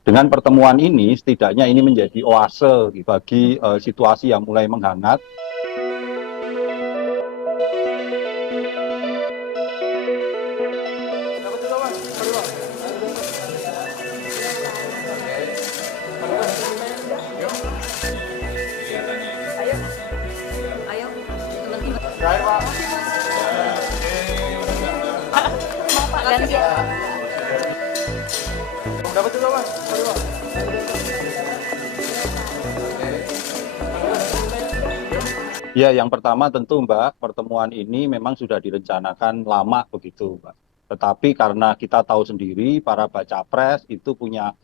Dengan pertemuan ini, setidaknya ini menjadi oase bagi situasi yang mulai menghangat. Dapat juga, Mas. Ya, yang pertama tentu Mbak, pertemuan ini memang sudah direncanakan lama begitu Mbak. Tetapi karena kita tahu sendiri, para baca pres itu punya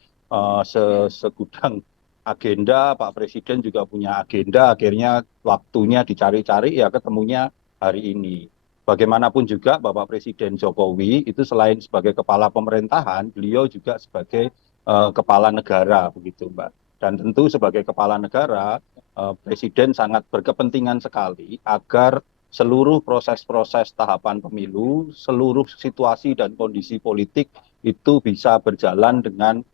segudang agenda, Pak Presiden juga punya agenda, akhirnya waktunya dicari-cari ya ketemunya hari ini. Bagaimanapun juga Bapak Presiden Jokowi itu selain sebagai kepala pemerintahan, beliau juga sebagai kepala negara begitu Mbak. Dan tentu sebagai kepala negara, Presiden sangat berkepentingan sekali agar seluruh proses-proses tahapan pemilu, seluruh situasi dan kondisi politik itu bisa berjalan dengan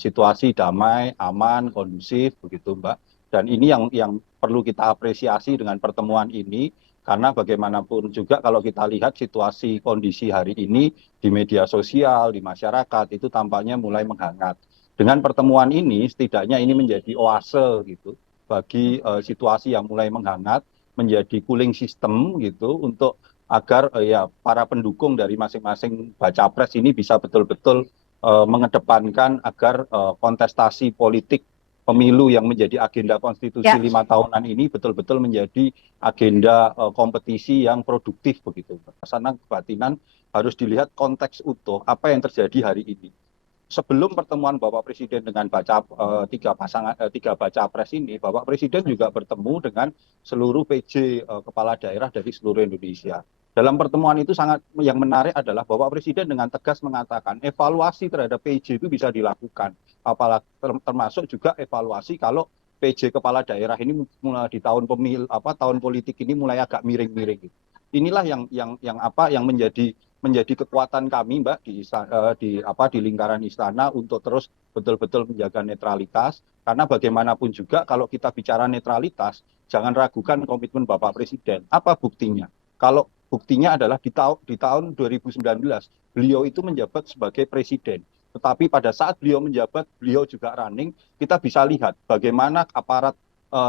situasi damai, aman, kondusif, begitu Mbak. Dan ini yang perlu kita apresiasi dengan pertemuan ini, karena bagaimanapun juga kalau kita lihat situasi kondisi hari ini di media sosial, di masyarakat, itu tampaknya mulai menghangat. Dengan pertemuan ini, setidaknya ini menjadi oase gitu bagi situasi yang mulai menghangat, menjadi cooling system gitu untuk agar ya para pendukung dari masing-masing baca pres ini bisa betul-betul mengedepankan agar kontestasi politik pemilu yang menjadi agenda konstitusi Ya, 5 tahunan ini betul-betul menjadi agenda kompetisi yang produktif begitu. Sana kebatinan harus dilihat konteks utuh apa yang terjadi hari ini. Sebelum pertemuan Bapak Presiden dengan tiga baca pres ini, Bapak Presiden juga bertemu dengan seluruh PJ kepala daerah dari seluruh Indonesia. Dalam pertemuan itu sangat yang menarik adalah Bapak Presiden dengan tegas mengatakan evaluasi terhadap PJ itu bisa dilakukan, apalagi termasuk juga evaluasi kalau PJ kepala daerah ini mulai di tahun politik ini mulai agak miring-miring. Inilah yang menjadi kekuatan kami Mbak di lingkaran istana untuk terus betul-betul menjaga netralitas, karena bagaimanapun juga kalau kita bicara netralitas jangan ragukan komitmen Bapak Presiden. Apa buktinya? Kalau buktinya adalah di tahun 2019 beliau itu menjabat sebagai presiden, tetapi pada saat beliau menjabat beliau juga running, kita bisa lihat bagaimana aparat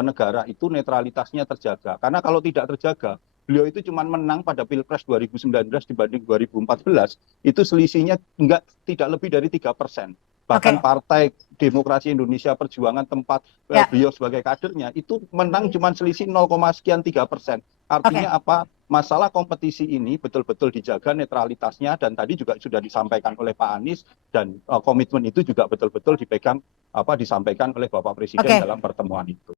negara itu netralitasnya terjaga, karena kalau tidak terjaga beliau itu cuma menang pada Pilpres 2019 dibanding 2014, itu selisihnya tidak lebih dari 3%. Bahkan oke. Partai Demokrasi Indonesia Perjuangan tempat Ya, beliau sebagai kadernya itu menang cuma selisih 0, sekian 3%. oke. Artinya apa? Masalah kompetisi ini betul-betul dijaga netralitasnya, dan tadi juga sudah disampaikan oleh Pak Anies, dan komitmen itu juga betul-betul disampaikan oleh Bapak Presiden Oke. dalam pertemuan itu.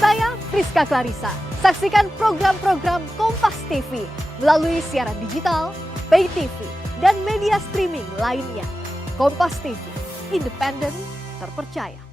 Saya Friska Clarissa. Saksikan program-program Kompas TV melalui siaran digital, pay TV, dan media streaming lainnya. Kompas TV, independen, terpercaya.